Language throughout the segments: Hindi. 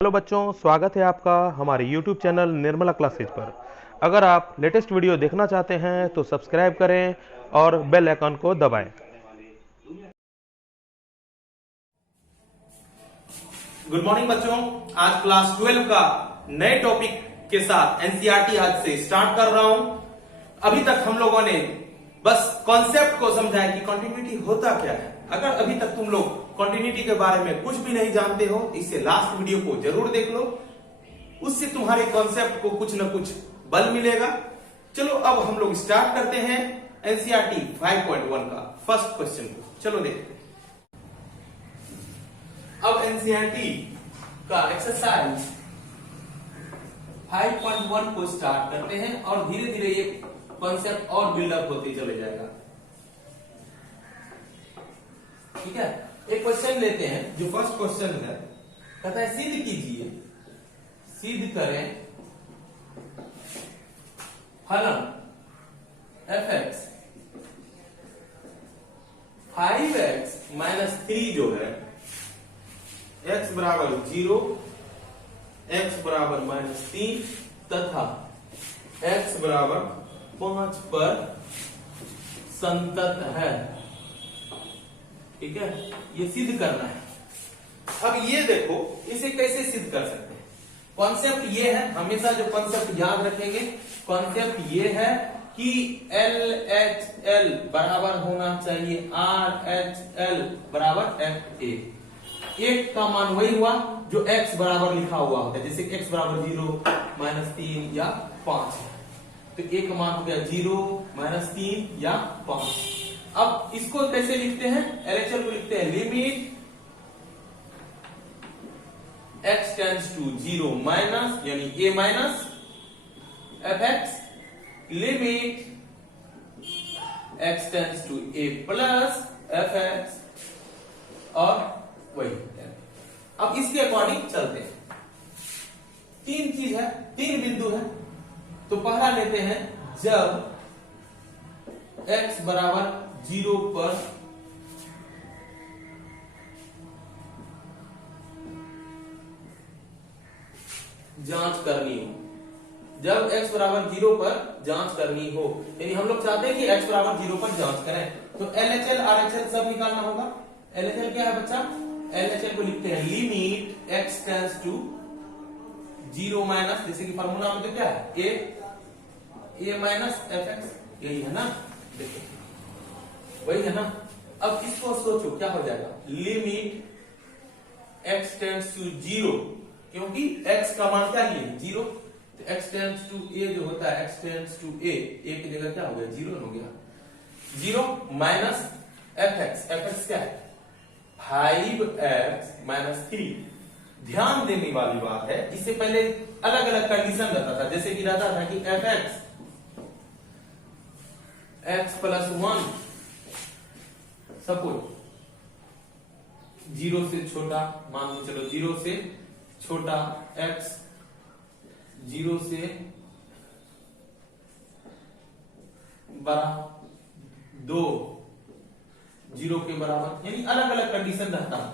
हेलो बच्चों, स्वागत है आपका हमारे YouTube चैनल निर्मला क्लासेज पर। अगर आप लेटेस्ट वीडियो देखना चाहते हैं तो सब्सक्राइब करें और बेल आइकन को दबाएं। गुड मॉर्निंग बच्चों, आज क्लास 12 का नए टॉपिक के साथ एनसीईआरटी आज से स्टार्ट कर रहा हूं। अभी तक हम लोगों ने बस कॉन्सेप्ट को समझा है कि कंटिन्यूटी होता क्या है। अगर अभी तक तुम लोग कंटिन्यूटी के बारे में कुछ भी नहीं जानते हो, इससे लास्ट वीडियो को जरूर देख लो, उससे तुम्हारे कॉन्सेप्ट को कुछ न कुछ बल मिलेगा। चलो अब हम लोग स्टार्ट करते हैं एनसीईआरटी 5.1 का फर्स्ट क्वेश्चन को। चलो देखते हैं। अब एनसीईआरटी का एक्सरसाइज 5.1 को स्टार्ट करते हैं और धीरे धीरे ये कॉन्सेप्ट और बिल्डअप होते चले जाएगा। ठीक है, एक क्वेश्चन लेते हैं। जो फर्स्ट क्वेश्चन है, कहता है सिद्ध कीजिए, सिद्ध करें फलन f(x) 5x - 3 जो है x बराबर 0, x बराबर -3 तथा x बराबर 5 पर संतत है। ठीक है, ये सिद्ध करना है। अब ये देखो, इसे कैसे सिद्ध कर सकते हैं। कॉन्सेप्ट ये है, हमेशा जो कॉन्सेप्ट याद रखेंगे, कॉन्सेप्ट ये है कि LHL बराबर होना चाहिए RHL बराबर FA। एक का मान वही हुआ जो x बराबर लिखा हुआ होता है, जैसे x बराबर 0, -3 या 5 है, तो एक का मान हो गया 0, -3 या 5। अब इसको कैसे लिखते हैं? LHL को लिखते हैं limit x tends to 0 minus यानी a minus fx, limit x tends to a plus fx, और वही। अब इसके अकॉर्डिंग चलते हैं। तीन चीज है, तीन बिंदु है। तो पहला लेते हैं, जब x बराबर 0 पर जांच करनी हो, जब x बराबर 0 पर जांच करनी हो, यानी हम लोग चाहते हैं कि x बराबर 0 पर जांच करें, तो LHL RHL सब निकालना होगा। LHL क्या है बच्चा? LHL को लिखते हैं limit x tends to 0 minus, जैसे कि फार्मूला में तो क्या है a माइनस fx, यही है ना, देखो वही है ना। अब इसको सोचो क्या हो जाएगा, लिमिट x टेंड्स टू 0, क्योंकि x का मान क्या लिए 0, तो x टेंड्स टू a जो होता है x टेंड्स टू a की जगह क्या हो गया 0 हो गया, 0 माइनस fx क्या है 5x - 3। ध्यान देने वाली बात है, इससे पहले अलग अलग कंडीशन रहता था, जैसे कि रहता था कि fx x + 1 सपोज 0 से छोटा, मान लो चलो 0 से छोटा x 0 से बड़ा 2 0 के बराबर, यानी अलग अलग कंडीशन रहता है,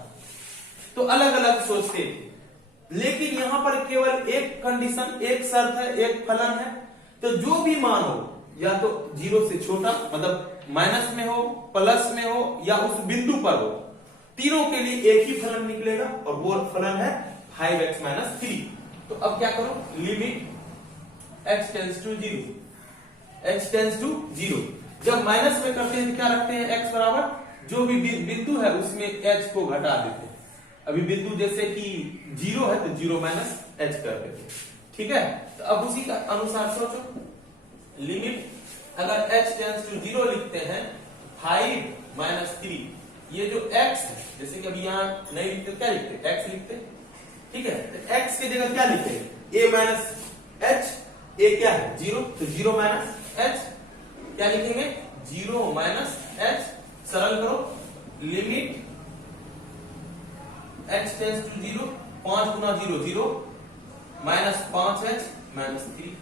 तो अलग अलग सोचते थे। लेकिन यहां पर केवल एक कंडीशन, एक शर्त है, एक फलन है, तो जो भी मान हो, या तो 0 से छोटा मतलब माइनस में हो, प्लस में हो, या उस बिंदु पर हो, तीनों के लिए एक ही फलन निकलेगा, और वो फलन है 5x - 3। तो अब क्या करो, limit x tends to 0, x tends to 0। जब माइनस में करते हैं तो क्या रखते हैं, x बराबर जो भी बिंदु है उसमें h को घटा देते हैं। अभी बिंदु जैसे कि 0 है तो 0 माइनस h कर देते हैं। ठीक है, तो अब उसी का अनुसार सोचो, लिमिट अगर h टेंड्स टू 0 लिखते हैं 5 - 3, ये जो x है, जैसे कि अभी यहां नहीं लिखते, क्या लिखते x लिखते, ठीक है, तो x की जगह क्या लिखते a माइनस h, a क्या है 0, तो 0 माइनस h क्या लिखेंगे 0 माइनस h, सरल करो, लिमिट x टेंड्स टू 0, 5 गुना 0 0 माइनस 5h - 3,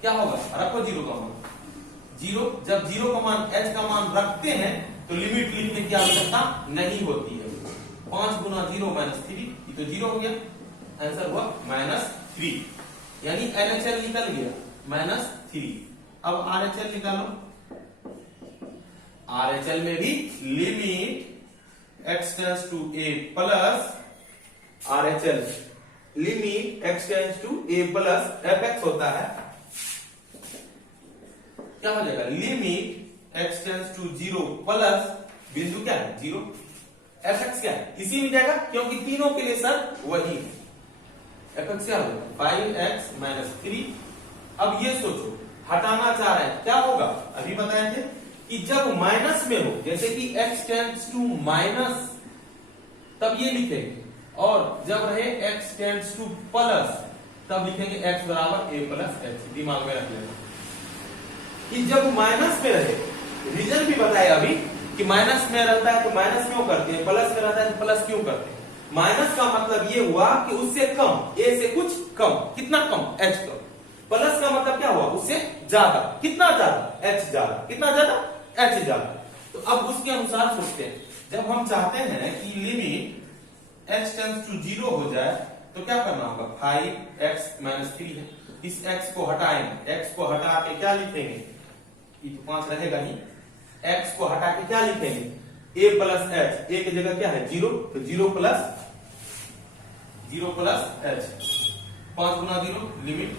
क्या होगा, रखो 0 का मान 0। जब 0 का मान h का मान रखते हैं तो लिमिट लिखने की आवश्यकता नहीं होती है। 5 गुना 0 - 3, ये तो 0 हो गया। आंसर हुआ -3, यानी LHL निकल गया -3। अब RHL निकालो। RHL में भी limit x tends to a plus RHL limit x tends to a plus fx होता है। क्या हो जाएगा? Limit x tends to 0 plus बिंदु क्या है 0, fx क्या है इसी में जाएगा क्योंकि तीनों के लिए सर वही है। fx क्या होगा 5x - 3। अब ये सोचो हटाना चाह रहे हैं क्या होगा, अभी बताए थे कि जब माइनस में हो, जैसे कि x टेंड्स टू माइनस तब ये लिखेंगे, और जब रहे x टेंड्स टू प्लस तब लिखेंगे x बराबर a प्लस h। दिमाग में रख लेना कि जब माइनस में रहे, रीजन भी बताया अभी कि माइनस में रहता है तो माइनस क्यों करते हैं, प्लस में रहता है तो प्लस क्यों करते हैं। माइनस का मतलब ये हुआ कि उससे कम, a से कुछ कम, कितना कम h कम। प्लस का मतलब क्या हुआ उससे ज्यादा, कितना ज्यादा h ज्यादा, कितना ज्यादा h ज्यादा। तो अब उसके अनुसार सोचते हैं, जब हम चाहते हैं कि लिमिट h टेंड्स टू 0 हो जाए तो क्या करना होगा 5x - 3 है, इस x को हटाएंगे, x को हटा के क्या लिखेंगे, ये तो 5 रहेगा ही, x को हटा के क्या लिखेंगे a प्लस h, a की जगह क्या है 0, तो 0 प्लस h, 5 गुना 0 लिमिट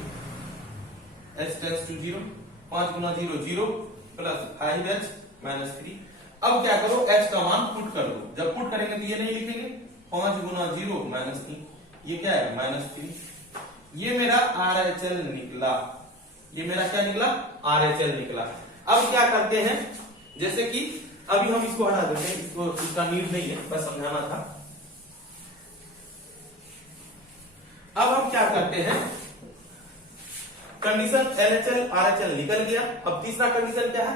h टेंड्स टू 0, 5 गुना 0 0 प्लस 5h - 3। अब क्या करो h का मान पुट कर दो, जब पुट करेंगे तो ये नहीं लिखेंगे 5 गुना 0 -3, ये क्या है -3। ये मेरा RHL निकला, ये मेरा क्या निकला RHL निकला। अब क्या करते हैं, जैसे कि अभी हम इसको हटा देते हैं, इसको इसका नीड नहीं है, बस समझाना था। अब हम क्या करते हैं, कंडीशन LHL RHL निकल गया। अब तीसरा कंडीशन क्या है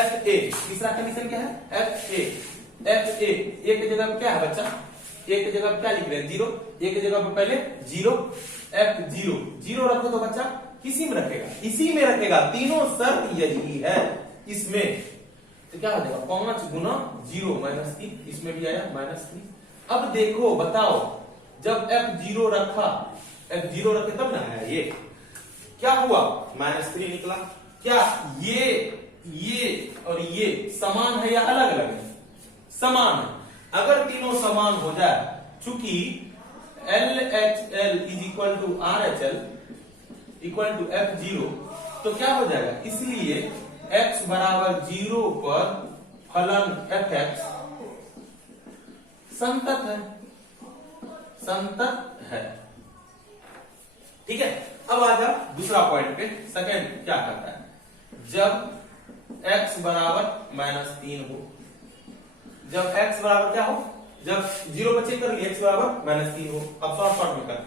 FA, तीसरा कंडीशन क्या है FA। a की जगह पे क्या है बच्चा, a की जगह पे क्या लिख रहे हैं 0, a की जगह पे पहले 0, F0 0 रखो तो बच्चा किसी में रखेगा, इसी में रखेगा, तीनों शर्त यही है इसमें। तो क्या हो जाएगा 5 गुना 0 -3, इसमें भी आया -3। अब देखो बताओ, जब F0 रखा, F0 रखे तब ना आया ये, क्या हुआ -3 निकला। क्या ये और ये समान है या अलग अलग है, समान है। अगर तीनों समान हो जाए, चूंकि LHL = RHL = F0, तो क्या हो जाएगा, इसलिए x बराबर 0 पर फलन fx संतत है, संतत है। ठीक है। अब आ जाओ दूसरा पॉइंट पे, सेकंड क्या करता है, जब x बराबर -3 हो, जब x बराबर क्या हो, जब 0 पर चेक करेंगे x बराबर -3 हो। अब शॉर्ट में कर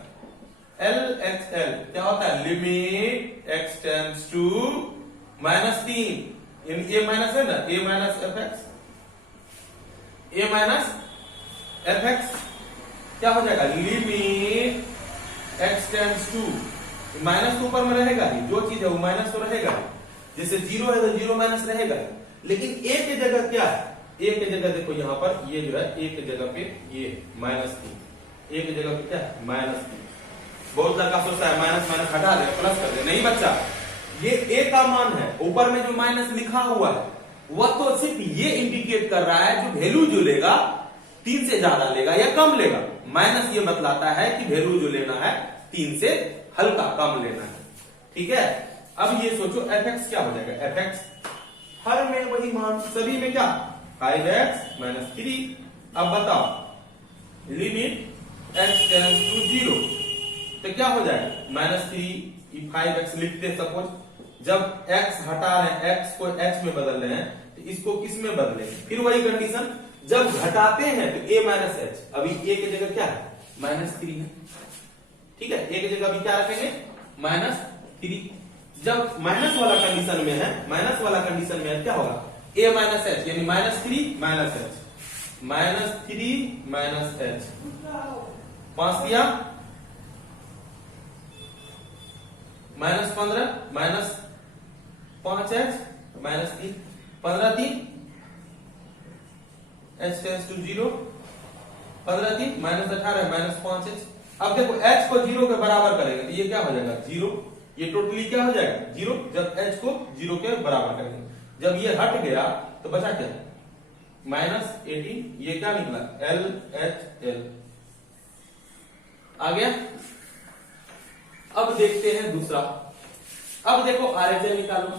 LHL क्या होता है, लिमिट x टेंड्स टू -3, यानी a माइनस है ना, a minus fx, a minus fx क्या हो जाएगा, limit x tends to, minus तो ऊपर में रहेगा ही, जो चीज है वो माइनस तो रहेगा, जैसे 0 है तो 0 माइनस रहेगा, लेकिन a की जगह क्या है, a की जगह देखो यहाँ पर ये जो है a की जगह पे ये -3, a की जगह पे क्या है -3। बहुत लड़का सोचता है माइनस माइनस हटा दे प्लस कर दे, नहीं बच्चा, ये a का मान है, ऊपर में जो माइनस लिखा हुआ है वह तो सिर्फ ये इंडिकेट कर रहा है जो वैल्यू जो लेगा 3 से ज्यादा लेगा या कम लेगा। माइनस ये बतलाता है कि वैल्यू जो लेना है 3 से हल्का कम लेना है। ठीक है। अब ये सोचो fx क्या हो जाएगा, fx हर में वही मान, सभी में क्या 5x - 3। अब बताओ लिमिट x टेंड्स टू 0, तो क्या हो जाएगा -3, 5x लिखते सपोज, जब x हटा रहे हैं, x को h में बदल रहे हैं, तो इसको किस में बदलेंगे, फिर वही कंडीशन, जब घटाते हैं तो a - h, अभी a की जगह क्या है -3 है। ठीक है, a की जगह अभी क्या रखेंगे -3। जब माइनस वाला कंडीशन में है, माइनस वाला कंडीशन में है, क्या होगा a - h, यानी -3 - h, -3 - h, 5 दिया -15 -5h -3, 15 3 h tends to 0, 15 3 -18 -5h अब देखो h को 0 के बराबर करेंगे तो ये क्या हो जाएगा 0, ये टोटली क्या हो जाएगा 0 जब h को 0 के बराबर करेंगे। जब ये हट गया तो बचा क्या -18, ये क्या निकला LHL आ गया। अब देखते हैं दूसरा। अब देखो RHL निकालो,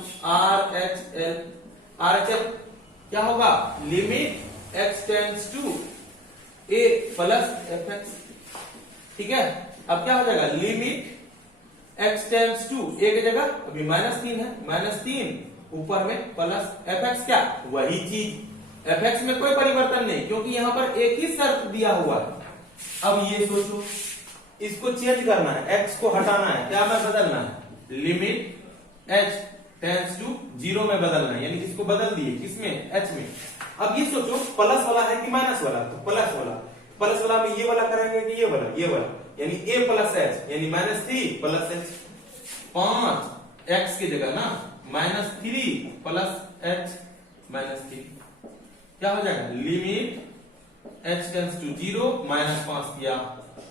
RHL क्या होगा limit x tends to a plus fx, ठीक है। अब क्या हो जाएगा limit x tends to a की जगह अभी -3 है, -3 ऊपर में प्लस fx, क्या वही चीज fx में कोई परिवर्तन नहीं क्योंकि यहां पर एक ही शर्त दिया हुआ है। अब ये सोचो इसको चेंज करना है, x को हटाना है, क्या में बदलना है लिमिट h टेंड्स टू 0 में बदलना है, यानी इसको बदल दिए किसमें h में। अब ये सोचो प्लस वाला है कि माइनस वाला, तो प्लस वाला में ये वाला करेंगे कि ये वाला यानी a प्लस h यानी -3 प्लस h, 5 x की जगह ना -3 प्लस h -3 क्या हो जाएगा लिमिट h टेंड्स टू 0 -5 किया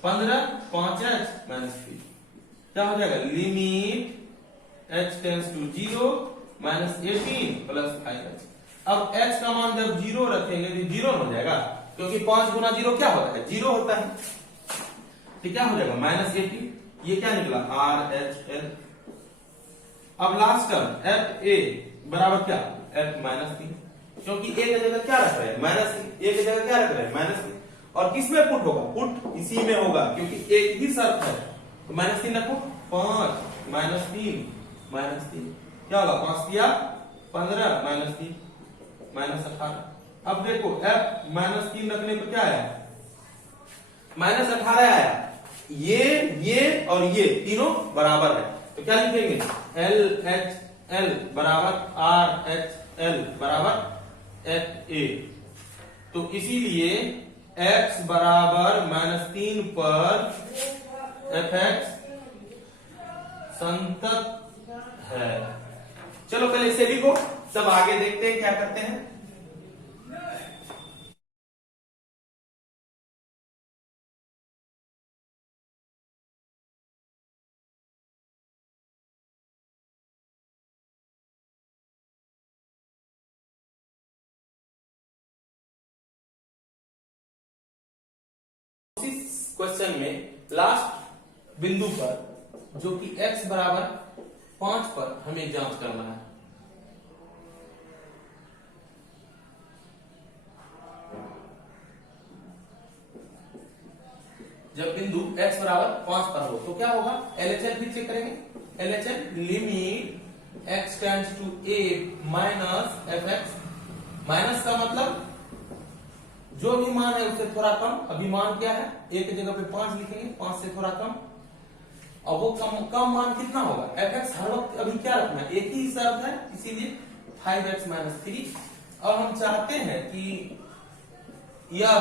15 5h -3 क्या हो जाएगा limit h tends to 0 -18 plus 5h। अब h का मान जब 0 रखेंगे तो 0 हो जाएगा क्योंकि 5 गुना 0 क्या होता है 0 होता है, तो क्या हो जाएगा -18, ये क्या निकला RHL। अब लास्ट टर्म FA बराबर क्या F-3, क्योंकि a की जगह क्या रख रहे हैं -3, a की जगह क्या रख रहे हैं -3, और किस में पुट होगा पुट इसी में होगा क्योंकि एक ही शर्त है, तो -3 रखो 5 -3 क्या होगा 5 दिया 15 -3 -18। अब देखो f -3 रखने पर क्या आया -18 आया, ये और ये तीनों बराबर है तो क्या लिखेंगे LHL बराबर RHL बराबर FA। तो इसीलिए x बराबर -3 पर fx संतत है। चलो पहले इसे लिखो, सब आगे देखते हैं क्या करते हैं। क्वेश्चन में लास्ट बिंदु पर जो कि x बराबर 5 पर हमें जांच करना है। जब बिंदु x बराबर 5 पर हो तो क्या होगा LHL फिर चेक करेंगे, LHL limit x tends to a minus fx, minus का मतलब जो भी मान है उससे थोड़ा कम, अभी मान क्या है a की जगह पे 5 लिखेंगे, 5 से थोड़ा कम, और वो कम मान कितना होगा fx हर वक्त अभी क्या रखना है एक ही शर्त है इसीलिए 5x -3। और हम चाहते हैं कि यह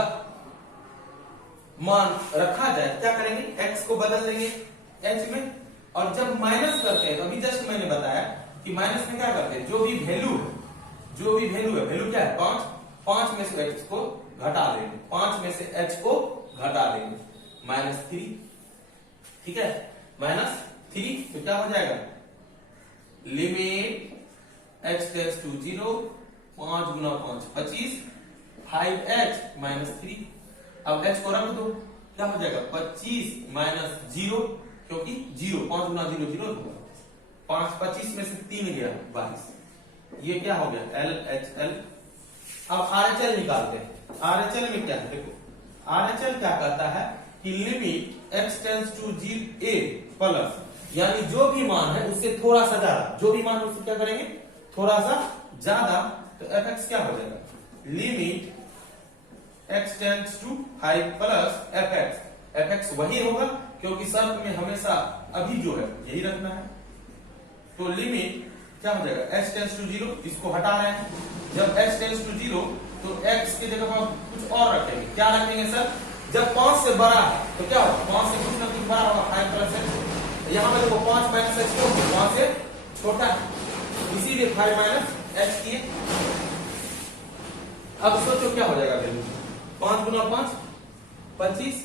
मान रखा जाए, क्या करेंगे x को बदल देंगे h में, और जब माइनस करते हैं तो अभी जस्ट मैंने बताया कि माइनस में क्या करते हैं जो भी वैल्यू है वैल्यू क्या है 5 में से x को घटा देंगे, 5 में से h को घटा देंगे -3, ठीक है -3 तो क्या हो जाएगा लिमिट x टेंड्स टू 0 5 गुना 5 25 5h -3। अब h को रख दो क्या हो जाएगा 25 -0 क्योंकि 0 5 गुना 0 0 होगा, 5 25 में से 3 गया 22, ये क्या हो गया LHL। अब RHL निकालते हैं। RHL में क्या है देखो, RHL क्या कहता है कि limit x tends to a plus, यानी जो भी मान है उससे थोड़ा सा ज्यादा, जो भी मान है उससे क्या करेंगे थोड़ा सा ज्यादा, तो fx क्या हो जाएगा limit x tends to 5 plus fx वही होगा क्योंकि शर्त में हमेशा अभी जो है यही रखना है, तो लिमिट क्या हो जाएगा h टेंड्स टू 0, इसको हटा रहे हैं, जब h टेंड्स टू 0 तो x की जगह पर कुछ और रखेंगे, क्या रखेंगे सर जब 5 से बड़ा है तो क्या होगा 5 से कुछ ना कुछ बड़ा होगा 5 प्लस h, यहाँ पे देखो 5 माइनस h को 5 से छोटा है इसीलिए 5 माइनस h किए। अब सोचो क्या हो जाएगा वैल्यू 5 गुना 5 25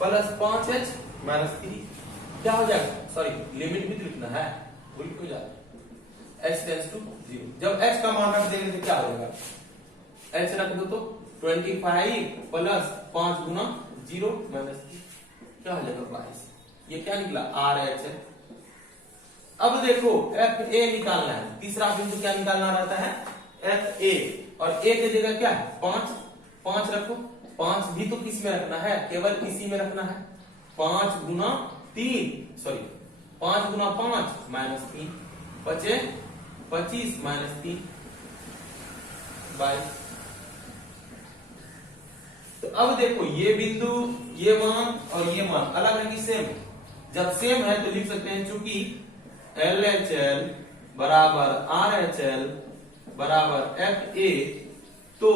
प्लस 5h -3 क्या हो जाएगा, सॉरी लिमिट भी तो लिखना है, भूल क्यों जाए, h टेंड्स टू 0। जब h का मान रख देंगे तो क्या हो जाएगा, h रख दो तो 25 प्लस 5 गुना 0 माइनस 3 क्या हो जाएगा 22। ये क्या निकला RH है। अब देखो FA निकालना है, तीसरा बिंदु क्या निकालना रहता है FA, और A की जगह क्या है 5 रखो, 5 भी तो किस में रखना है, केवल इसी में रखना है। 5 गुना 3 सॉरी 5 गुना 5 माइनस 3 बचे 25 माइनस 3 22। तो अब देखो ये बिंदु, ये मान और ये मान अलग है कि सेम है। जब सेम है तो लिख सकते हैं चूंकि LHL बराबर RHL बराबर FA, तो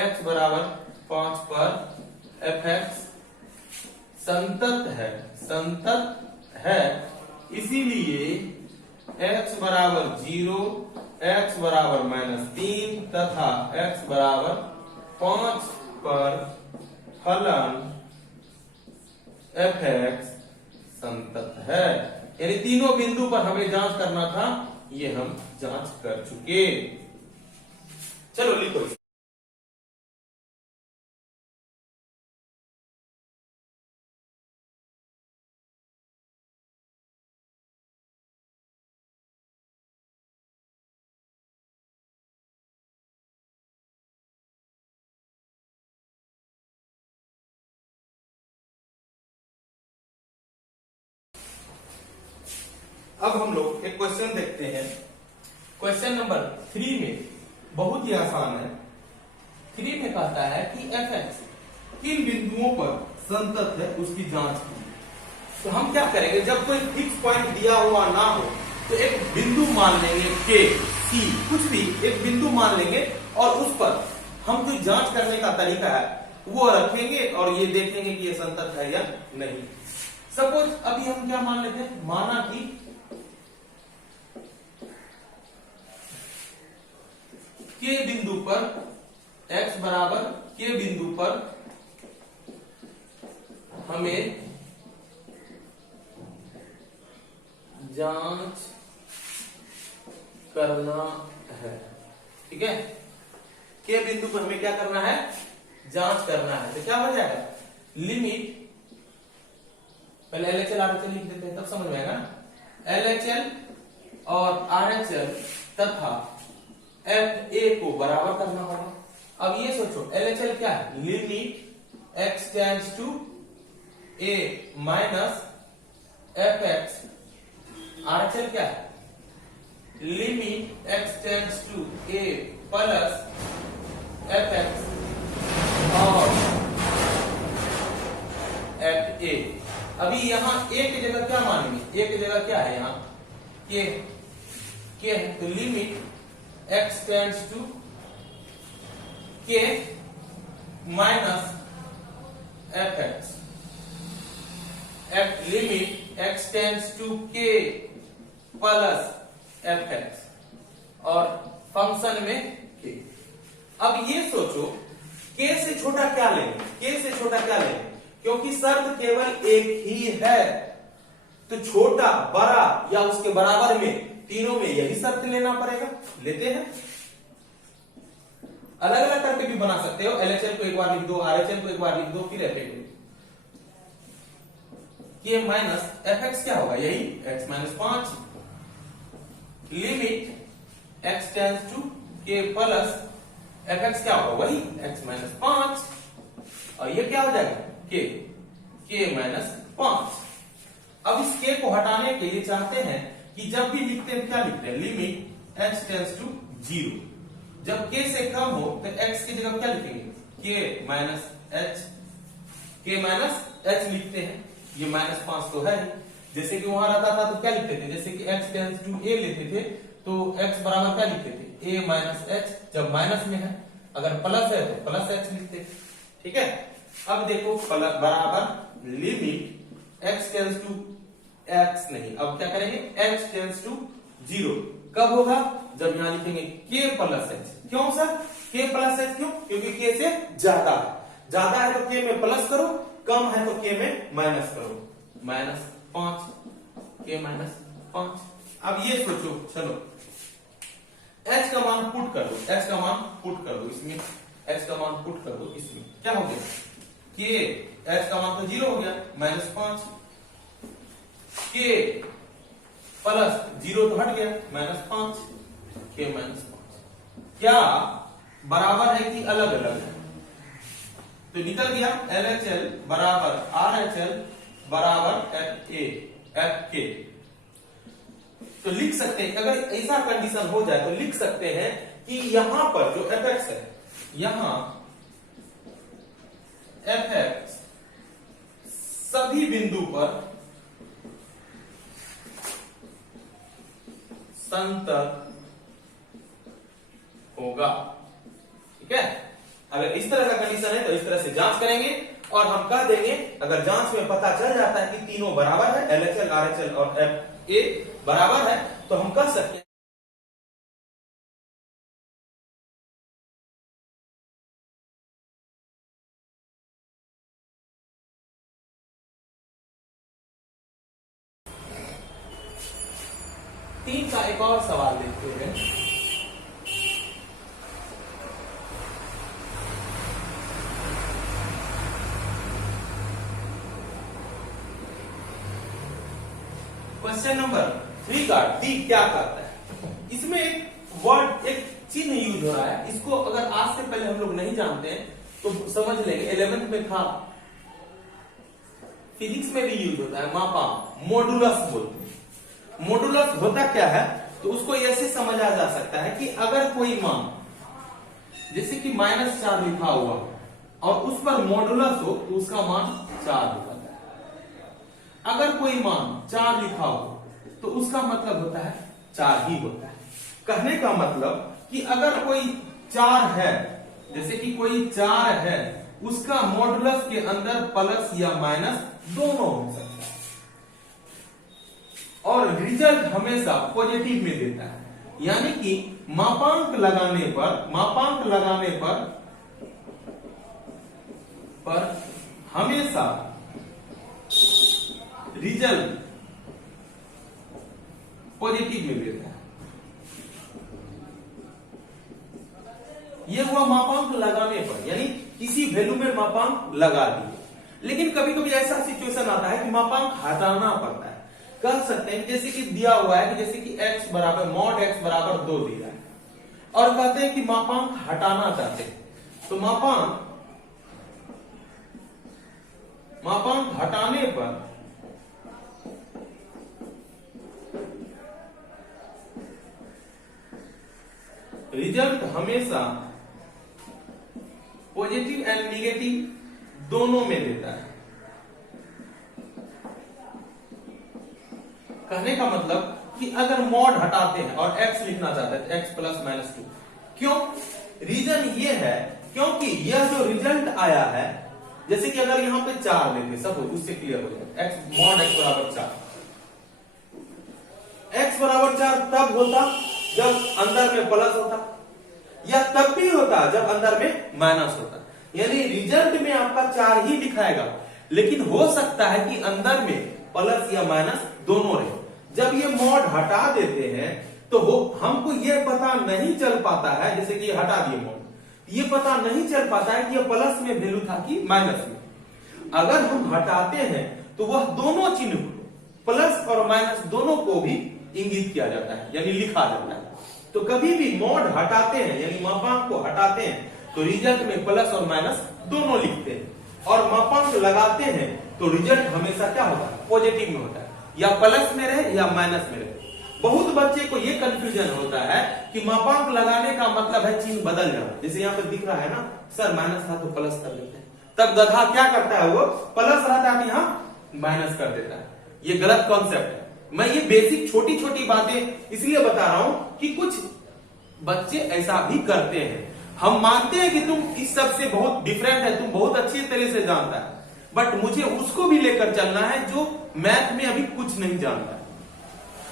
x बराबर 5 पर fx संतत है, इसीलिए x बराबर 0, x बराबर -3 तथा x बराबर 5 पर फलन fx संतत है। यानी तीनों बिंदु पर हमें जांच करना था, ये हम जांच कर चुके। चलो लिखो। अब हम लोग एक क्वेश्चन देखते हैं। क्वेश्चन नंबर 3 में बहुत ही आसान है। 3 में कहता है कि fx किन बिंदुओं पर संतत है उसकी जांच की। तो हम क्या करेंगे, जब कोई फिक्स पॉइंट दिया हुआ ना हो तो एक बिंदु मान लेंगे K, C, कुछ भी एक बिंदु मान लेंगे और उस पर हम जो जांच करने का तरीका है वो रखेंगे और ये देखेंगे कि ये संतत है या नहीं। सपोज अभी हम क्या मान लेते हैं, माना कि के बिंदु पर x बराबर के बिंदु पर हमें जांच करना है, ठीक है। के बिंदु पर हमें क्या करना है, जांच करना है। तो क्या हो जाएगा, लिमिट, पहले LHL RHL लिख देते हैं तब समझ में आएगा ना। LHL और RHL तथा FA को बराबर करना होगा। अब ये सोचो LHL क्या है, limit x tends to a minus fx। RHL क्या है, limit x tends to a plus fx और FA। अभी यहां a की जगह क्या मानेंगे, a की जगह क्या है यहाँ k है, तो limit x tends to k minus fx, limit x tends to k plus fx और फंक्शन में k। अब ये सोचो k से छोटा क्या लेंगे, k से छोटा क्या लेंगे, क्योंकि शर्त केवल एक ही है तो छोटा बड़ा या उसके बराबर में तीनों में यही शर्त लेना पड़ेगा। लेते हैं, अलग अलग करके भी बना सकते हो। LHL को एक बार लिख दो, RHL को एक बार लिख दो, फिर FA को। K माइनस fx क्या होगा, यही x minus 5, limit x tends to k plus fx क्या होगा, वही x माइनस 5 और ये क्या हो जाएगा k माइनस 5। अब इस k को हटाने के लिए चाहते हैं कि जब भी लिखते हैं क्या लिखते हैं, लिमिट x टेंड्स टू 0। जब k से कम हो तो x की जगह क्या लिखेंगे, k माइनस h लिखते हैं। ये माइनस 5 तो है ही, जैसे कि वहां रहता था तो क्या लिखते थे, जैसे कि x टेंड्स टू a लेते थे तो x बराबर क्या लिखते थे, a माइनस h। जब माइनस में है, अगर प्लस है तो प्लस h लिखते थे, ठीक है। अब देखो बराबर limit x tends to x नहीं, अब क्या करेंगे, x टेंड्स टू 0। कब होगा, जब यहां लिखेंगे k प्लस h। क्यों सर k प्लस h, क्यों, क्योंकि k से ज्यादा है तो k में प्लस करो, कम है तो k में माइनस करो, -5 k -5। अब ये सोचो, चलो h का मान पुट कर दो, h का मान पुट कर दो इसमें, h का मान पुट कर दो इसमें, क्या हो गया k, h का मान तो 0 हो गया, -5 k प्लस 0 तो हट गया, -5 k -5। क्या बराबर है कि अलग अलग है? तो निकल गया LHL बराबर RHL बराबर FK। तो लिख सकते हैं, अगर ऐसा कंडीशन हो जाए तो लिख सकते हैं कि यहां पर जो fx है, यहां fx सभी बिंदु पर समतल होगा। ठीक है, अगर इस तरह का कंडीशन है तो इस तरह से जांच करेंगे और हम कह देंगे, अगर जांच में पता चल जाता है कि तीनों बराबर है, LHL RHL और FA बराबर है, तो हम कह सकते हैं तीन का एक और सवाल देखते हैं। क्वेश्चन नंबर 3 का डी क्या करता है? इसमें एक वर्ड, एक चिन्ह यूज हो रहा है, इसको अगर आज से पहले हम लोग नहीं जानते हैं तो समझ लेंगे। 11th में था, फिजिक्स में भी यूज होता है, मापांक, मॉडुलस बोलते हैं। मॉडुलस होता क्या है? तो उसको ऐसे समझा जा सकता है कि अगर कोई मान, जैसे कि -4 लिखा हुआ और उस पर मॉडुलस हो तो उसका मान 4 होता है। अगर कोई मान 4 लिखा हो तो उसका मतलब होता है 4 ही होता है। कहने का मतलब कि अगर कोई 4 है, जैसे कि कोई 4 है, उसका मॉडुलस के अंदर प्लस या माइनस दोनों हो सकता है और रिजल्ट हमेशा पॉजिटिव में देता है। यानी कि मापांक लगाने पर हमेशा रिजल्ट पॉजिटिव में देता है। यह हुआ मापांक लगाने पर, यानी किसी वैल्यू में मापांक लगा दिए। लेकिन कभी कभी ऐसा सिचुएशन आता है कि मापांक हटाना पड़ता है। कह सकते हैं जैसे कि दिया हुआ है कि जैसे कि x बराबर mod x बराबर 2 दिया है और कहते हैं कि मापांक हटाना चाहते हैं, तो मापांक हटाने पर रिजल्ट हमेशा पॉजिटिव एंड निगेटिव दोनों में देता है। कहने का मतलब कि अगर मॉड हटाते हैं और x लिखना चाहते हैं तो x प्लस -2। क्यों? रीजन ये है क्योंकि यह जो रिजल्ट आया है, जैसे कि अगर यहां पे 4 लेंगे, सब उससे क्लियर हो जाए, x मॉड x बराबर 4, x बराबर 4 तब होता जब अंदर में प्लस होता, या तब भी होता जब अंदर में माइनस होता। यानी रिजल्ट में आपका 4 ही दिखाएगा, लेकिन हो सकता है कि अंदर में प्लस या माइनस दोनों रहे। जब ये मॉड हटा देते हैं तो हमको ये पता नहीं चल पाता है, जैसे कि हटा दिए मॉड, ये पता नहीं चल पाता है कि ये प्लस में वैल्यू था कि माइनस में। अगर हम हटाते हैं तो वह दोनों चिन्ह, प्लस और माइनस दोनों को भी इंगित किया जाता है, यानी लिखा जाता है। तो कभी भी मॉड हटाते हैं, यानी मापांक को हटाते हैं, तो रिजल्ट में प्लस और माइनस दोनों लिखते हैं, और मापांक लगाते हैं तो रिजल्ट हमेशा क्या होता है? पॉजिटिव में होता है, या प्लस में रहे या माइनस में रहे। बहुत बच्चे को ये कंफ्यूजन होता है कि मापांक लगाने का मतलब है चिन्ह बदल जाना। जैसे यहाँ पर दिख रहा है ना, सर माइनस था तो प्लस कर देते हैं, तब गधा क्या करता है, वो प्लस रहता है यहाँ माइनस कर देता है। ये गलत कॉन्सेप्ट है। मैं ये बेसिक छोटी छोटी बातें इसलिए बता रहा हूं कि कुछ बच्चे ऐसा भी करते हैं। हम मानते हैं कि तुम इस सब से बहुत डिफरेंट है, तुम बहुत अच्छी तरह से जानता है, बट मुझे उसको भी लेकर चलना है जो मैथ में अभी कुछ नहीं जानता है।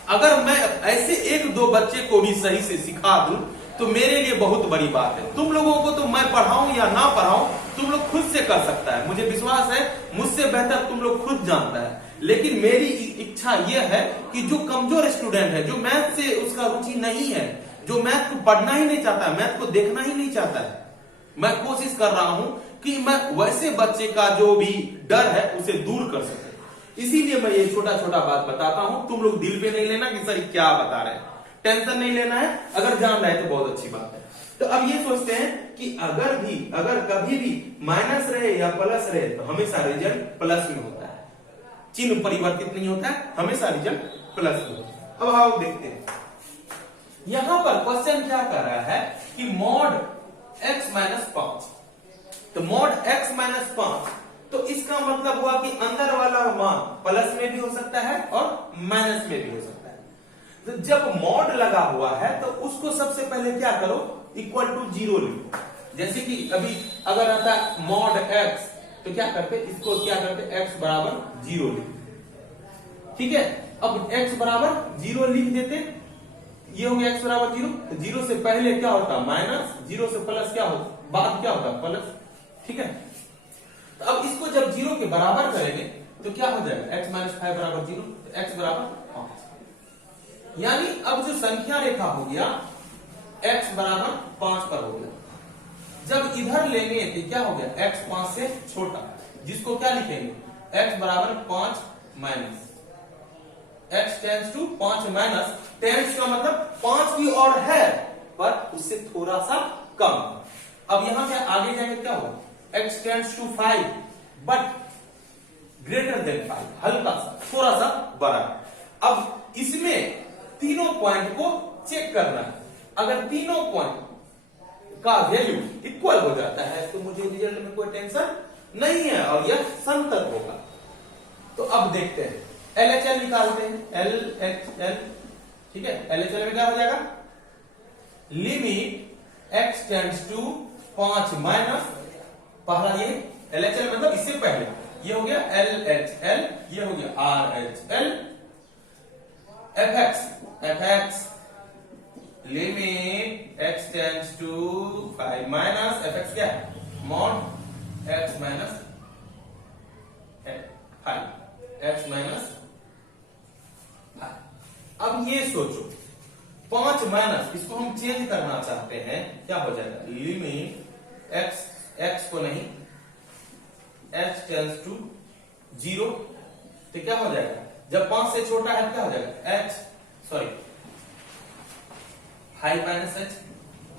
अगर मैं ऐसे 1-2 बच्चे को भी सही से सिखा दूं तो मेरे लिए बहुत बड़ी बात है। तुम लोगों को तो मैं पढ़ाऊं या ना पढ़ाऊं तुम लोग खुद से कर सकता है, मुझे विश्वास है मुझसे बेहतर तुम लोग खुद जानता है। लेकिन मेरी इच्छा यह है कि जो कमजोर स्टूडेंट है, जो मैथ से उसका रुचि नहीं है, जो मैथ को पढ़ना ही नहीं चाहता है, मैथ को देखना ही नहीं चाहता है, मैं कोशिश कर रहा हूं कि मैं वैसे बच्चे का जो भी डर है उसे दूर कर सकूं। इसीलिए मैं ये छोटा छोटा बात बताता हूं। तुम लोग दिल पे नहीं लेना कि सर क्या बता रहे हैं, टेंशन नहीं लेना है। अगर जान रहे तो बहुत अच्छी बात है। तो अब ये सोचते हैं कि अगर कभी भी माइनस रहे या प्लस रहे तो हमेशा रिजल्ट प्लस में होता है, चिन्ह परिवर्तित नहीं होता है, हमेशा रिजल्ट प्लस में होता है। अब आओ देखते हैं यहां पर क्वेश्चन क्या कर रहा है कि मॉड x माइनस 5, तो मॉड x माइनस 5, तो इसका मतलब हुआ कि अंदर वाला मान प्लस में भी हो सकता है और माइनस में भी हो सकता है। तो जब मॉड लगा हुआ है तो उसको सबसे पहले क्या करो, इक्वल टू 0 लिखो। जैसे कि अभी अगर आता मॉड x तो क्या करते, इसको क्या करते, x बराबर 0 लिखते, ठीक है। अब x बराबर 0 लिख देते, ये हो गया x बराबर 0। तो 0 से पहले क्या होता माइनस, 0 से प्लस क्या होता, बाद क्या होता प्लस, ठीक है। तो अब इसको जब 0 के बराबर करेंगे तो क्या हो जाएगा, x माइनस 5 बराबर 0, तो x बराबर 5। यानी अब जो संख्या रेखा हो गया x बराबर 5 पर हो गया। जब इधर लेंगे तो क्या हो गया, x 5 से छोटा, जिसको क्या लिखेंगे, x बराबर 5 minus, x tends to 5 minus, tends का मतलब 5 की ओर है पर उससे थोड़ा सा कम। अब यहां से आगे जाके क्या होगा, x tends to 5 but greater than 5, हल्का सा थोड़ा सा बड़ा। अब इसमें तीनों पॉइंट को चेक करना है। अगर तीनों पॉइंट का वैल्यू इक्वल हो जाता है तो मुझे रिजल्ट में कोई टेंशन नहीं है और यह संतत होगा। तो अब देखते हैं LHL निकालते हैं, LHL, ठीक है। LHL में क्या हो जाएगा, limit x tends to 5 minus, पहला ये LHL मतलब इससे पहले ये हो गया LHL, ये हो गया RHL, fx limit x tends to 5 minus, fx क्या है, mod x minus 5, x minus 5। अब ये सोचो 5 माइनस, इसको हम चेंज करना चाहते हैं, क्या हो जाएगा, लिमिट x को नहीं, h टेंड्स टू 0, तो क्या हो जाएगा, जब 5 से छोटा है क्या हो जाएगा, h sorry 5 minus h,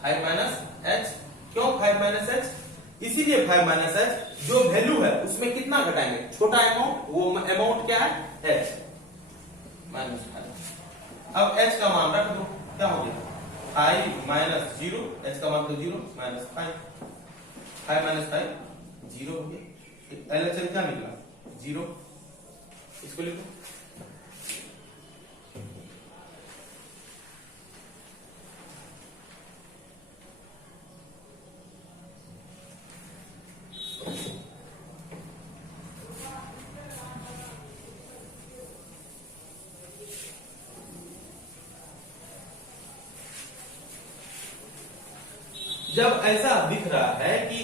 5 minus h। क्यों 5 माइनस h, इसीलिए 5 माइनस h जो वैल्यू है उसमें कितना घटाएंगे, छोटा अमाउंट, वो अमाउंट क्या है, h माइनस 5। अब h का मान रख दो, क्या हो गया 5 माइनस 0, h का मान तो 0 माइनस 5 माइनस 5 0 हो गया। LHL क्या निकला 0, इसको लिखो। जब ऐसा दिख रहा है कि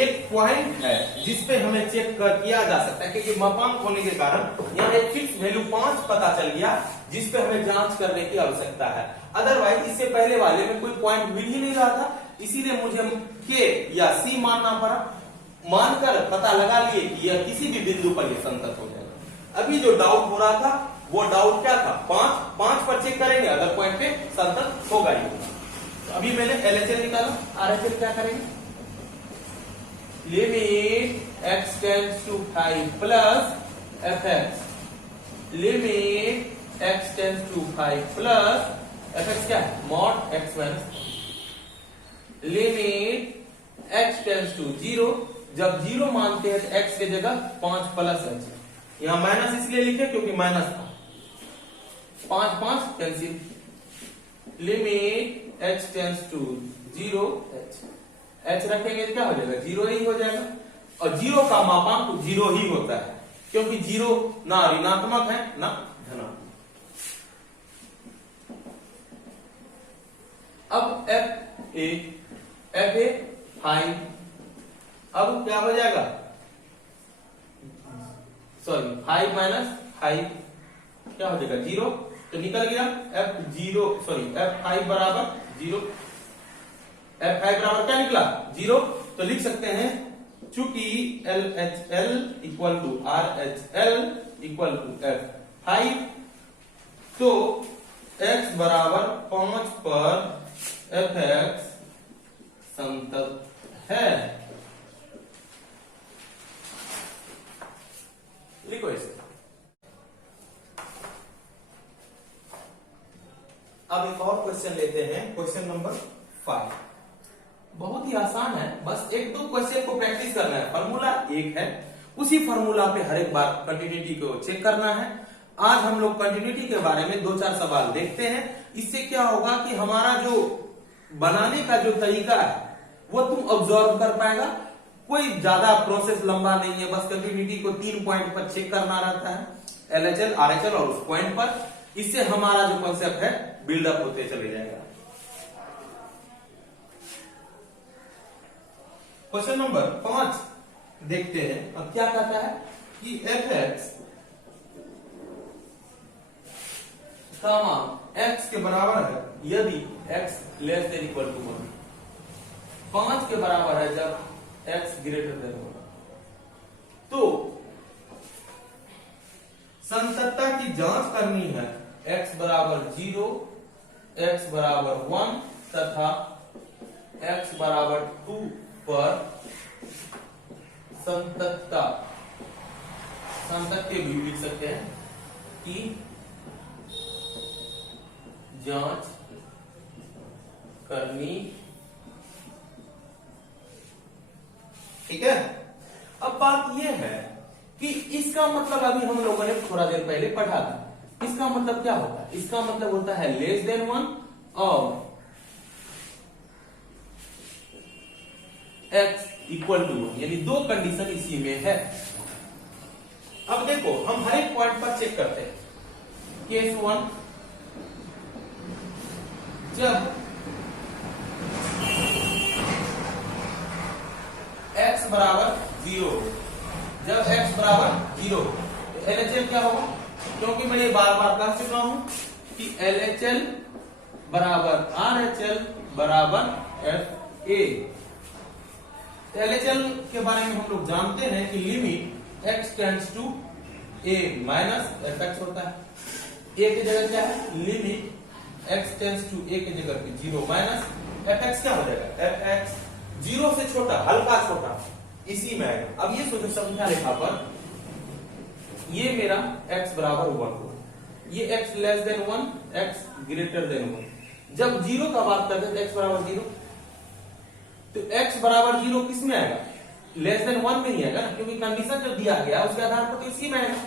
एक पॉइंट है जिसपे हमें चेक किया जा सकता है, क्योंकि मापांक होने के कारण यहाँ एक फिक्स वैल्यू 5 पता चल गया जिसपे हमें जांच करने की आवश्यकता है। अदरवाइज इससे पहले वाले में कोई पॉइंट मिल ही नहीं रहा था, इसीलिए मुझे K या C मानना पड़ा। मानकर पता लगा लिए कि यह किसी भी बिंदु पर यह संतत हो जाएगा। अभी जो डाउट हो रहा था वो डाउट क्या था, 5 पर चेक करेंगे, अदर पॉइंट पे संतत होगा ही होगा। तो अभी मैंने LHL निकाला, RHL क्या करेंगे, limit x tends to 5 plus fx, limit x tends to 5 plus fx क्या है, mod x minus, limit x tends to 0, जब 0 मानते हैं तो x के जगह 5 प्लस h, यहां माइनस इसलिए लिखे क्योंकि माइनस था, 5 5 cancel, limit h tends to 0 h रखेंगे क्या हो जाएगा, 0 ही हो जाएगा। और 0 का मापांक 0 ही होता है, क्योंकि 0 ना ऋणात्मक है ना धनात्मक। अब एफ ए फाइव, अब क्या हो जाएगा, सॉरी 5 माइनस 5 क्या हो जाएगा 0, तो निकल गया F5 बराबर 0, F5 बराबर क्या निकला 0। तो लिख सकते हैं चूंकि LHL equal to RHL equal to F5, तो x बराबर 5 पर Fx संतत है। लिखो इसे। अब एक और क्वेश्चन लेते हैं, क्वेश्चन नंबर 5। बहुत ही आसान है, बस एक दो क्वेश्चन को प्रैक्टिस करना है। फॉर्मूला एक है, उसी फॉर्मूला पे हर एक बार कंटिन्यूटी को चेक करना है। आज हम लोग कंटिन्यूटी के बारे में 2-4 सवाल देखते हैं। इससे क्या होगा कि हमारा जो बनाने का जो तरीका है वो तुम ऑब्जर्व कर पाएगा। कोई ज्यादा प्रोसेस लंबा नहीं है, बस कंटिन्यूटी को 3 पॉइंट पर चेक करना रहता है, LHL RHL और उस पॉइंट पर। इससे हमारा जो कॉन्सेप्ट है बिल्डअप होते चले जाएगा। क्वेश्चन नंबर 5 देखते हैं। अब क्या कहता है कि Fx का मान x के बराबर है यदि x less than equal to 1, 5 के बराबर है जब x ग्रेटर देन 1। तो संततता की जांच करनी है x बराबर 0, x बराबर 1 तथा x बराबर 2 पर संततता, संतत के भी लिख सकते हैं कि जांच करनी। ठीक है। अब बात यह है कि इसका मतलब अभी हम लोगों ने थोड़ा देर पहले पढ़ा था। इसका मतलब क्या होता है? इसका मतलब होता है लेस देन 1 और x इक्वल टू 1, यानी दो कंडीशन इसी में है। अब देखो हम हर एक पॉइंट पर चेक करते हैं। केस 1, जब x बराबर 0, जब x बराबर 0 तो LHL क्या होगा? क्योंकि मैं ये बार बार कह चुका हूं कि LHL बराबर RHL बराबर FA। LHL के बारे में हम लोग जानते हैं कि limit x tends to a minus fx होता है। a की जगह क्या है? Limit x tends to a की जगह पे 0 माइनस fx क्या हो जाएगा? fx 0 से छोटा, हल्का छोटा, इसी में आएगा। अब ये सोचो संख्या रेखा पर ये मेरा x बराबर 1 हो, ये x less then 1, x greater than 1। जब 0 का बात करते हैं तो x बराबर 0, तो x बराबर 0 किस में आएगा? लेस देन 1 में ही आएगा ना, क्योंकि कंडीशन जो दिया गया उसके आधार पर तो इसी में आएगा।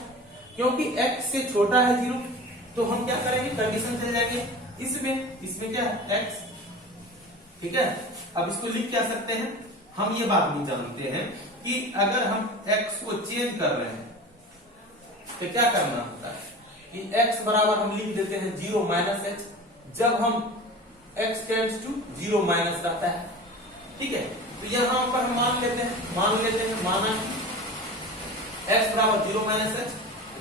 क्योंकि x से छोटा है 0, तो हम क्या करेंगे? कंडीशन चले जाएंगे इसमें क्या है? x। ठीक है। अब इसको लिख क्या सकते हैं? हम ये बात भी जानते हैं कि अगर हम x को चेंज कर रहे हैं तो क्या करना होता है कि x बराबर हम लिख देते हैं 0 माइनस h, जब हम x टेंड्स टू 0 माइनस रहता है। ठीक है। तो यहां पर हम मान लेते हैं माना x बराबर 0 माइनस h,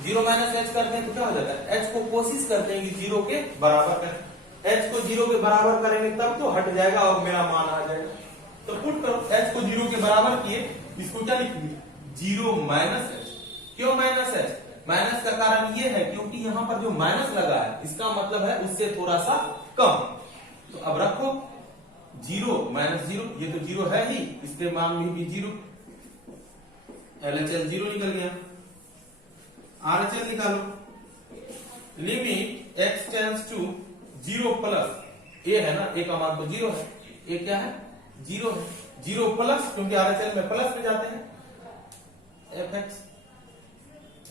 0 माइनस h करते हैं तो क्या हो जाता है? h को कोशिश करते हैं कि 0 के बराबर करें। h को 0 के बराबर करेंगे तब तो हट जाएगा और मेरा मान आ जाएगा। तो पुट करो, h को 0 के बराबर किए, इसको क्या लिखेंगे? 0 माइनस h। क्यों माइनस h? माइनस का कारण ये है क्योंकि यहां पर जो माइनस लगा है इसका मतलब है उससे थोड़ा सा कम। तो अब रखो 0 माइनस 0, ये तो 0 है ही, इसके मान में भी 0, LHL 0 निकल गया। RHL निकालो, limit x tends to 0 plus a है ना, a का मान तो 0 है, a क्या है? 0 है, 0 प्लस, क्योंकि RHL में प्लस में जाते हैं,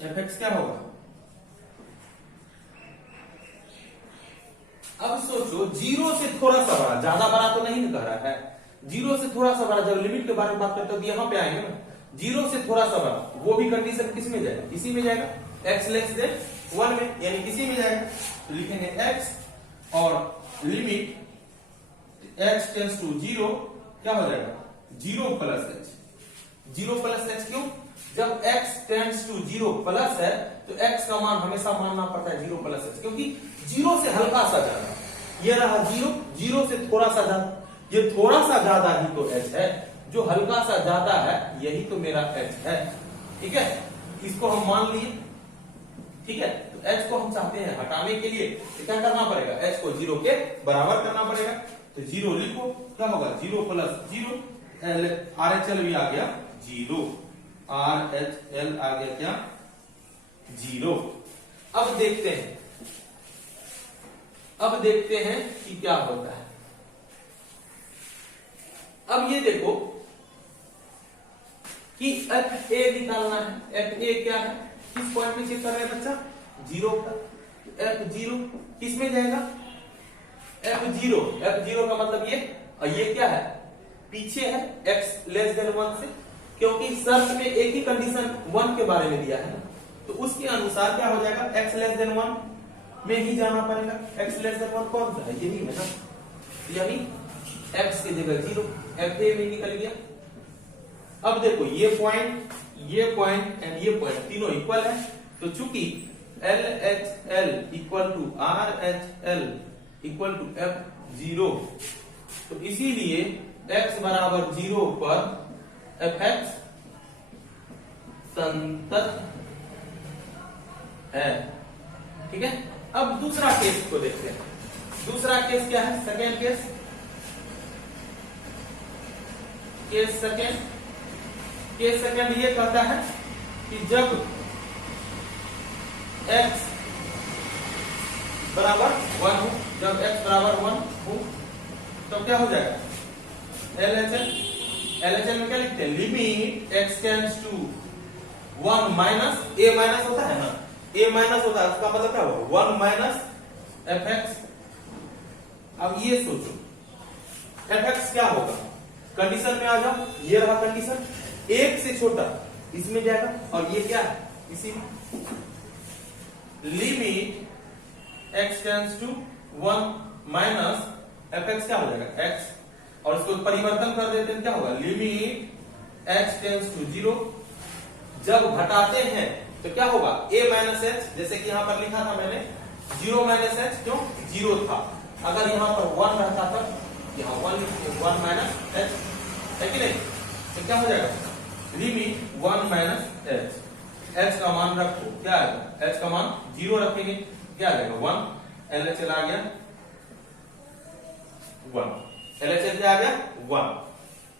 fx क्या होगा? अब सोचो 0 से थोड़ा सा बड़ा, ज्यादा बड़ा तो नहीं कह रहा है, 0 से थोड़ा सा बड़ा। जब लिमिट के बारे में बात करते हो तो यहां पे आएंगे ना, 0 से थोड़ा सा बड़ा, वो भी कंडीशन किस में जाएगा? इसी में जाएगा, x लेस देन 1 में, यानी किसी में जाएगा। तो लिखेंगे x और लिमिट x टेंस टू 0 क्या हो जाएगा 0 प्लस h। 0 प्लस h क्यों? जब x टेंस टू 0 प्लस है तो x का मान हमेशा मानना पड़ता है 0 प्लस h, क्योंकि 0 से हल्का सा ज्यादा। ये रहा 0, 0 से थोड़ा सा ज्यादा, ये थोड़ा सा ज्यादा ही तो h है, जो हल्का सा ज्यादा है यही तो मेरा h है। ठीक है, इसको हम मान लिए। ठीक है, तो h को हम चाहते हैं हटाने के लिए तो क्या करना पड़ेगा, h को 0 के बराबर करना पड़ेगा। तो 0 लिखो, क्या होगा 0 प्लस 0, RHL भी आ गया 0, RHL आ गया क्या 0। अब देखते हैं कि क्या होता है। अब ये देखो कि FA निकालना है। FA क्या है, किस पॉइंट में चेक कर रहे हैं बच्चा 0 पर। F0 किस में जाएगा F0 का मतलब ये, और ये क्या है पीछे है x लेस देन 1 से, क्योंकि शर्त में एक ही कंडीशन 1 के बारे में दिया है, तो उसके अनुसार क्या हो जाएगा x लेस देन 1 में ही जाना पड़ेगा। x लेस देन 1 कौन सा है, यही है ना, यानी x की जगह 0, FA में निकल गया। अब देखो ये पॉइंट एंड ये पॉइंट तीनों इक्वल है, तो चूंकि LHL equal to RHL equal to F0, तो इसीलिए x बराबर 0 पर fx संतत है। ठीक है, अब दूसरा केस को देखते हैं। दूसरा केस क्या है, सेकेंड केस सेकेंड ये कहता है कि जब x बराबर 1 हो, जब x बराबर 1 हो तो क्या हो जाएगा LHL में क्या लिखते हैं, limit x tends to 1 minus a minus होता है ना, a माइनस होता है, उसका मतलब क्या होगा 1 माइनस fx। अब ये सोचो fx क्या होगा, कंडीशन में आ जाओ, ये रहा कंडीशन, 1 से छोटा इसमें जाएगा, और ये क्या है इसी में, limit x tends to 1 minus fx क्या हो जाएगा x, और इसको परिवर्तन कर देते हैं, क्या होगा लिमिट x टेंड्स टू 0। जब घटाते हैं तो क्या होगा a माइनस h, जैसे कि यहां पर लिखा था मैंने 0 माइनस h, क्यों 0 था, अगर यहां पर 1 रहता था, यहां 1 माइनस h है कि नहीं, तो क्या हो जाएगा लिमिट 1 माइनस h का मान रखो, क्या आएगा h का मान 0 रखेंगे, क्या आ जाएगा 1, LHL आ गया 1, LHL क्या आ गया 1।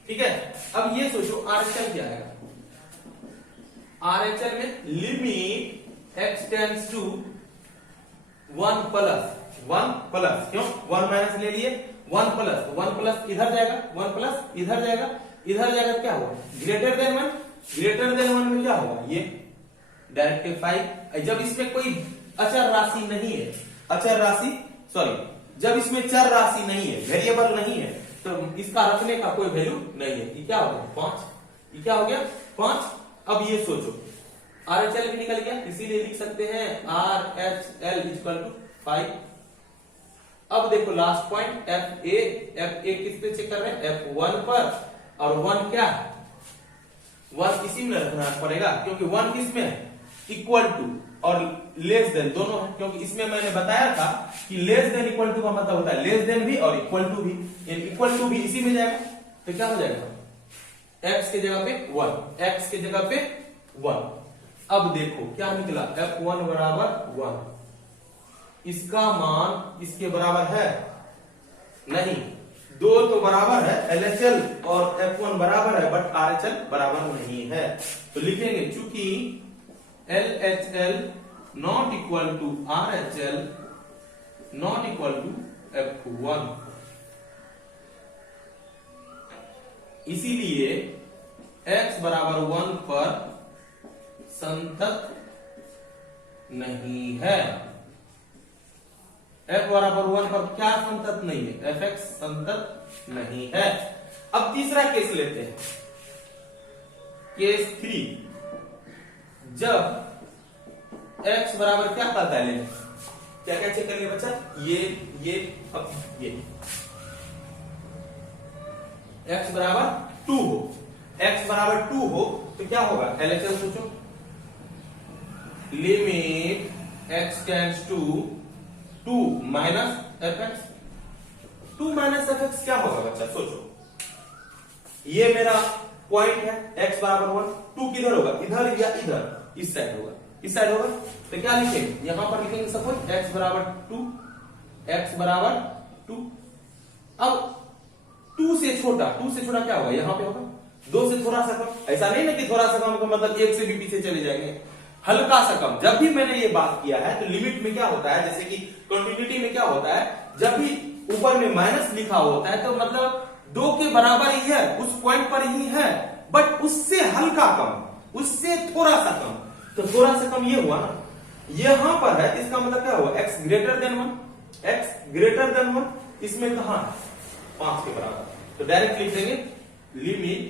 ठीक है, अब ये सोचो RHL क्या आएगा, RHL में limit x tends to 1 plus, क्यों 1 माइनस ले लिए, 1 प्लस इधर जाएगा, 1 प्लस इधर जाएगा, क्या होगा ग्रेटर देन 1 में क्या होगा ये डायरेक्टिफाई। जब इसमें कोई अचर राशि नहीं है, जब इसमें चर राशि नहीं है, वेरिएबल नहीं है, तो इसका रखने का कोई वैल्यू नहीं है। ये क्या हो गया 5, ये क्या हो गया 5। अब ये सोचो RHL भी निकल गया, इसीलिए लिख सकते हैं RHL इक्वल टू 5। अब देखो लास्ट पॉइंट FA किस पे चेक कर रहे हैं, F1 पर, और 1 क्या है 1 इसी में रखना पड़ेगा, क्योंकि 1 किस में है इक्वल टू और लेस देन दोनों है, क्योंकि इसमें मैंने बताया था कि लेस देन इक्वल टू का मतलब होता है लेस देन भी और इक्वल टू भी, इक्वल टू भी इसी में जाएगा, तो क्या हो जाएगा x की जगह पे 1। अब देखो क्या निकला, F1 बराबर 1, इसका मान इसके बराबर है नहीं, 2 तो बराबर है LHL और F1 बराबर है, बट RHL बराबर नहीं है, तो लिखेंगे चूंकि LHL not equal to RHL not equal to F1, इसीलिए x बराबर 1 पर संतत नहीं है। f बराबर 1 पर क्या संतत नहीं है, fx संतत नहीं है। अब तीसरा केस लेते हैं, केस 3, जब x बराबर क्या कहता है, लेने क्या क्या चेक करेंगे बच्चा, ये अब ये x बराबर 2 हो, x बराबर 2 हो तो क्या होगा? LHS सोचो, limit x tends to 2 minus fx। 2 minus fx क्या होगा बच्चा? सोचो, ये मेरा पॉइंट है, x बराबर 1, 2 किधर होगा? इधर या इधर? इस साइड होगा, इस साइड होगा। तो क्या लिखेंगे? यहां पर लिखेंगे सपोज x बराबर 2, x बराबर 2। अब 2 से छोटा क्या होगा? यहां पे होगा 2 से थोड़ा सा कम। ऐसा नहीं ना कि थोड़ा सा कम का मतलब 1 से भी पीछे चले जाएंगे, हल्का सा कम। जब भी मैंने ये बात किया है तो लिमिट में क्या होता है, जैसे कि कंटिन्यूटी में क्या होता है, जब भी ऊपर में माइनस लिखा होता है तो मतलब 2 के बराबर ही है, उस पॉइंट पर ही है, बट उससे हल्का कम, उससे थोड़ा सा कम। तो थोड़ा सा कम ये हुआ ना, यहां पर है, इसका मतलब क्या हुआ? x greater than 1, x greater than 1, इसमें कहां है? 5 के बराबर। तो डायरेक्ट लिख देंगे limit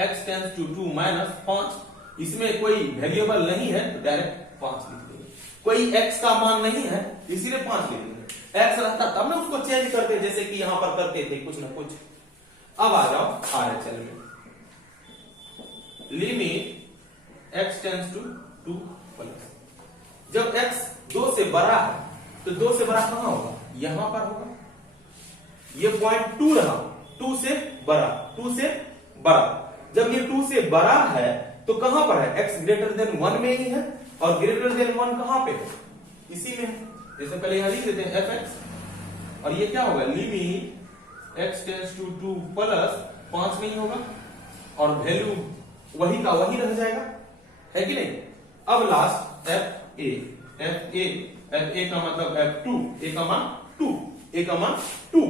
x tends to 2 minus 5। इसमें कोई वेरिएबल नहीं है तो डायरेक्ट 5 लिख देंगे। कोई x का मान नहीं है इसीलिए 5 लिख देंगे। x रहता तब ना उसको चेंज करते, जैसे कि यहां पर करते थे कुछ ना कुछ। अब आ जाओ RHL में, limit x tends to 2 plus, जब x 2 से बड़ा है तो 2 से बड़ा कहां होगा? यहां पर होगा। ये पॉइंट 2 रहा, 2 से बड़ा, 2 से बड़ा। जब ये 2 से बड़ा है तो कहां पर है? x ग्रेटर देन 1 में ही है, और ग्रेटर देन 1 कहां पे है? इसी में है। जैसे पहले यहां लिख देते हैं fx, और ये क्या होगा? Limit x tends to 2 plus 5 नहीं होगा, और वैल्यू वही का वही रह जाएगा, है कि नहीं? अब लास्ट fa का मतलब f2, a का मान 2, a का मान 2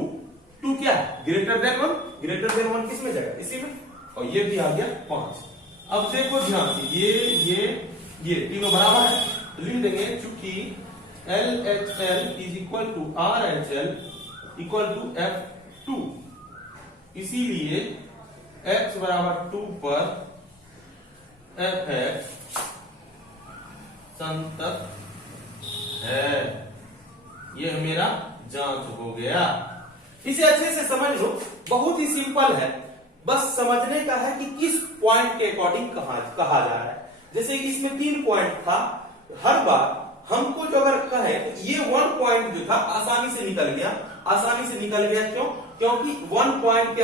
क्या है? ग्रेटर देन 1, ग्रेटर देन 1 किस में जाएगा? इसी में। और ये भी आ गया 5। अब देखो ध्यान से, ये तीनों बराबर है, लिख देंगे चूंकि LHL is equal to RHL equal to F2, इसीलिए x बराबर 2 पर fx संतत है। यह मेरा जांच हो गया। इसे अच्छे से समझ लो, बहुत ही सिंपल है, बस समझने का है कि किस पॉइंट के अकॉर्डिंग कहा जा रहा है। जैसे कि इसमें 3 पॉइंट था, हर बार हमको जो अगर कहे तो ये 1 पॉइंट जो था आसानी से निकल गया। आसानी से निकल गया क्यों? क्योंकि 1 पॉइंट के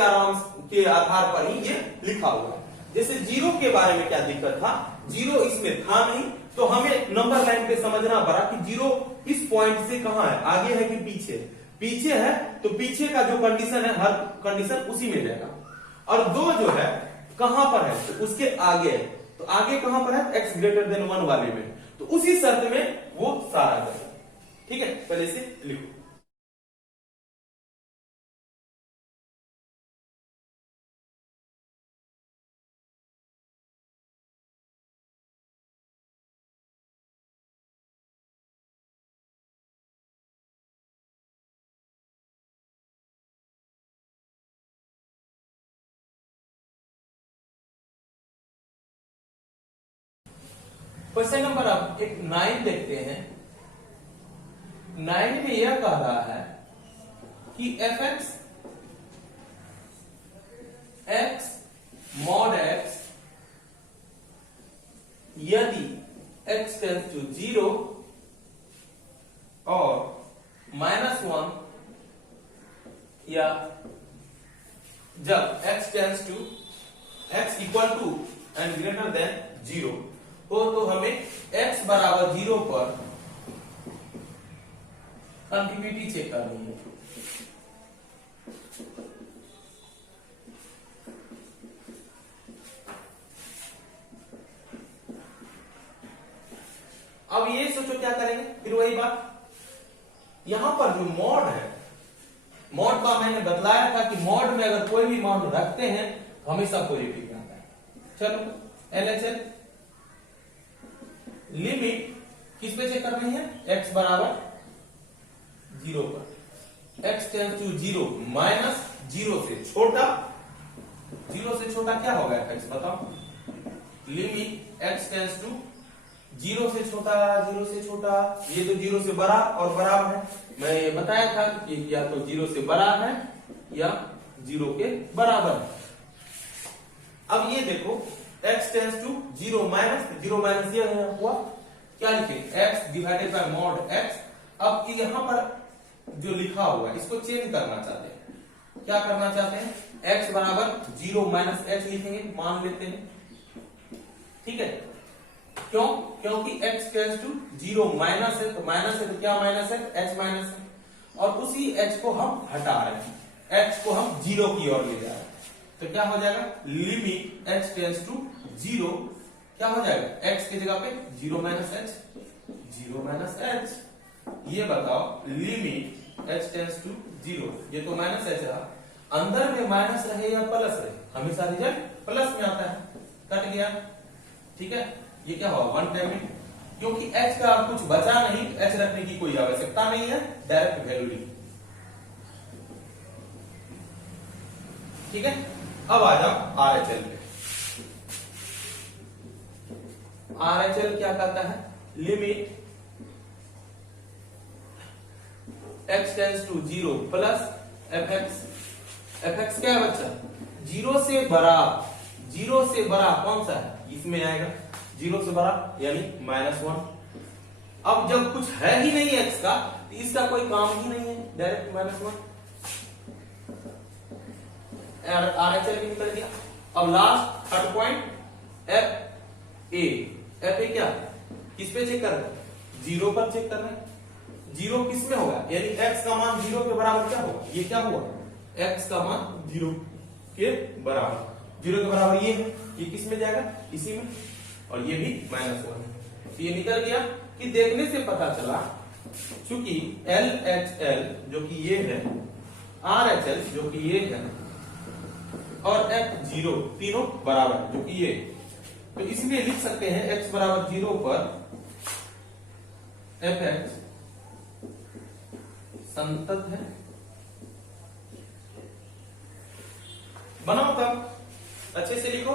आधार पर ही ये लिखा हुआ है। जैसे 0 के बारे में क्या दिक्कत था? 0 इसमें था नहीं, तो हमें नंबर लाइन पे समझना पड़ा कि 0 इस पॉइंट से कहां है, आगे है कि पीछे? पीछे है, तो पीछे का जो कंडीशन है हर कंडीशन उसी में जाएगा। और 2 जो है कहां पर है? तो उसके आगे है, तो आगे कहां पर है? x ग्रेटर देन 1 वाले में, तो उसी शर्त में वो सारा करेगा। ठीक है, पहले से लिखो। क्वेश्चन नंबर अब एक 9 देखते हैं। 9 में यह कह रहा है कि fx x mod x यदि x टेंड्स टू 0 और -1, या जब x tends to x equal to and greater than 0 हो, तो हमें x बराबर 0 पर कंटिन्यूटी चेक करनी है। अब ये सोचो क्या करेंगे, फिर वही बात, यहां पर जो मॉड है, मॉड का मैंने बतलाया था कि मॉड में अगर कोई भी मान रखते हैं तो हमेशा पॉजिटिव आता है। चलो LHL लिमिट किस पे चेक करनी है? x बराबर 0 पर, x टेंड्स टू 0 माइनस 0 से छोटा, 0 से छोटा क्या होगा x? बताओ। लिमिट x टेंड्स टू 0 से छोटा, 0 से छोटा, ये तो 0 से बड़ा और बराबर है। मैं ये बताया था कि या तो 0 से बड़ा है या 0 के बराबर है। अब ये देखो x टेंस टू 0 माइनस ये हुआ, क्या लिखे x divided by mod x। अब यहां पर जो लिखा हुआ है इसको चेंज करना चाहते हैं, क्या करना चाहते हैं, x बराबर 0 माइनस h लिखेंगे, मान लेते हैं, ठीक है। क्यों? क्योंकि x टेंस टू 0 माइनस है, तो माइनस है तो क्या माइनस है, h माइनस है, और उसी h को हम हटा रहे हैं, h को हम 0 की ओर ले जा रहे हैं, तो क्या हो जाएगा, लिमिट h टेंस टू 0, क्या हो जाएगा, x की जगह पे 0 माइनस h। ये बताओ लिमिट h टेंस टू 0, ये तो माइनस h रहा, अंदर में माइनस रहे या प्लस रहे, हमेशा रिजल्ट प्लस में आता है, कट गया, ठीक है। ये क्या हुआ, वन टाइम में, क्योंकि h का कुछ बचा नहीं, h रखने की कोई आवश्यकता नहीं है, डायरेक्ट वैल्यू लिखी, ठीक है। अब आ जाओ RHL पे। RHL क्या कहता है, limit x tends to 0 plus fx क्या है बच्चा, 0 से बड़ा कौन सा है, इसमें आएगा 0 से बड़ा यानी -1। अब जब कुछ है ही नहीं x का, तो इसका कोई काम ही नहीं है, डायरेक्ट -1। RHL भी निकल गया। अब last third point F A क्या, किस पे चेक कर रहे हैं, 0 पर चेक कर रहे हैं, 0 किस में होगा, यानी x का मान 0 के बराबर क्या होगा, ये क्या हुआ, x का मान 0 के बराबर, 0 के बराबर ये है, ये किस में जाएगा, इसी में, और ये भी -1 है, तो ये निकल गया। कि देखने से पता चला चूंकि LHL जो कि ये है, RHL जो कि ये है, और F0 तीनों बराबर जो कि ये, तो इसलिए लिख सकते हैं x बराबर 0 पर fx संतत है। बनाओ तब, अच्छे से लिखो।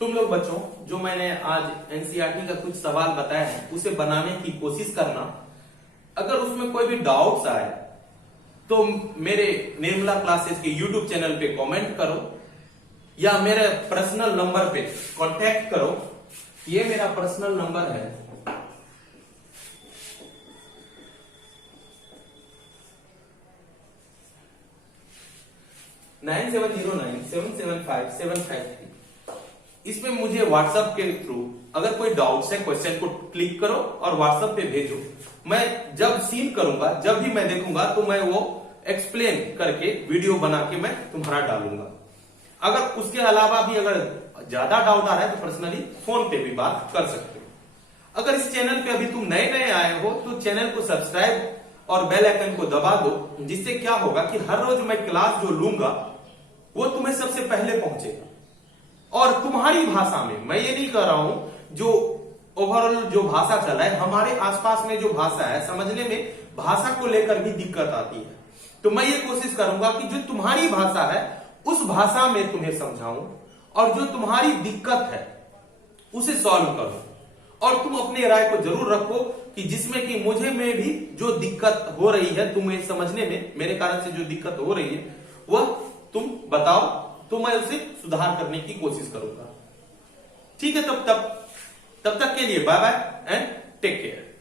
तुम लोग बच्चों, जो मैंने आज एनसीईआरटी का कुछ सवाल बताया है उसे बनाने की कोशिश करना। अगर उसमें कोई भी डाउट्स आए तो मेरे निर्मला क्लासेस के यूट्यूब चैनल पे कमेंट करो, या मेरे पर्सनल नंबर पे कांटेक्ट करो। ये मेरा पर्सनल नंबर है, (9709775753). इसमें मुझे व्हाट्सएप के थ्रू अगर कोई डाउट्स है, क्वेश्चन को क्लिक करो और व्हाट्सएप पे भेजो। मैं जब सीन करूंगा, जब भी मैं देखूंगा तो मैं वो एक्सप्लेन करके वीडियो बना के मैं तुम्हारा डालूंगा। अगर उसके अलावा भी अगर ज्यादा डाउट आ रहा है तो पर्सनली फोन पे भी बात कर सकते हो। अगर इस चैनल पे अभी तुम नए आए हो तो चैनल को सब्सक्राइब और बेल आइकन को दबा दो, जिससे क्या होगा कि हर रोज मैं क्लास जो लूंगा वो तुम्हें सबसे पहले पहुंचेगा, और तुम्हारी भाषा में। मैं ये नहीं कह रहा हूं जो ओवरऑल जो भाषा चला है, हमारे आसपास में जो भाषा है, समझने में भाषा को लेकर भी दिक्कत आती है, तो मैं ये कोशिश करूंगा कि जो तुम्हारी भाषा है उस भाषा में तुम्हें समझाऊं, और जो तुम्हारी दिक्कत है उसे सॉल्व करूं। और तुम अपनी राय को जरूर रखो कि जिसमें कि मुझे में भी जो दिक्कत हो रही है, तुम्हें समझने में मेरे कारण से जो दिक्कत हो रही है वह तुम बताओ, तो मैं उसे सुधार करने की कोशिश करूंगा। ठीक है, तब तक के लिए bye bye and take care.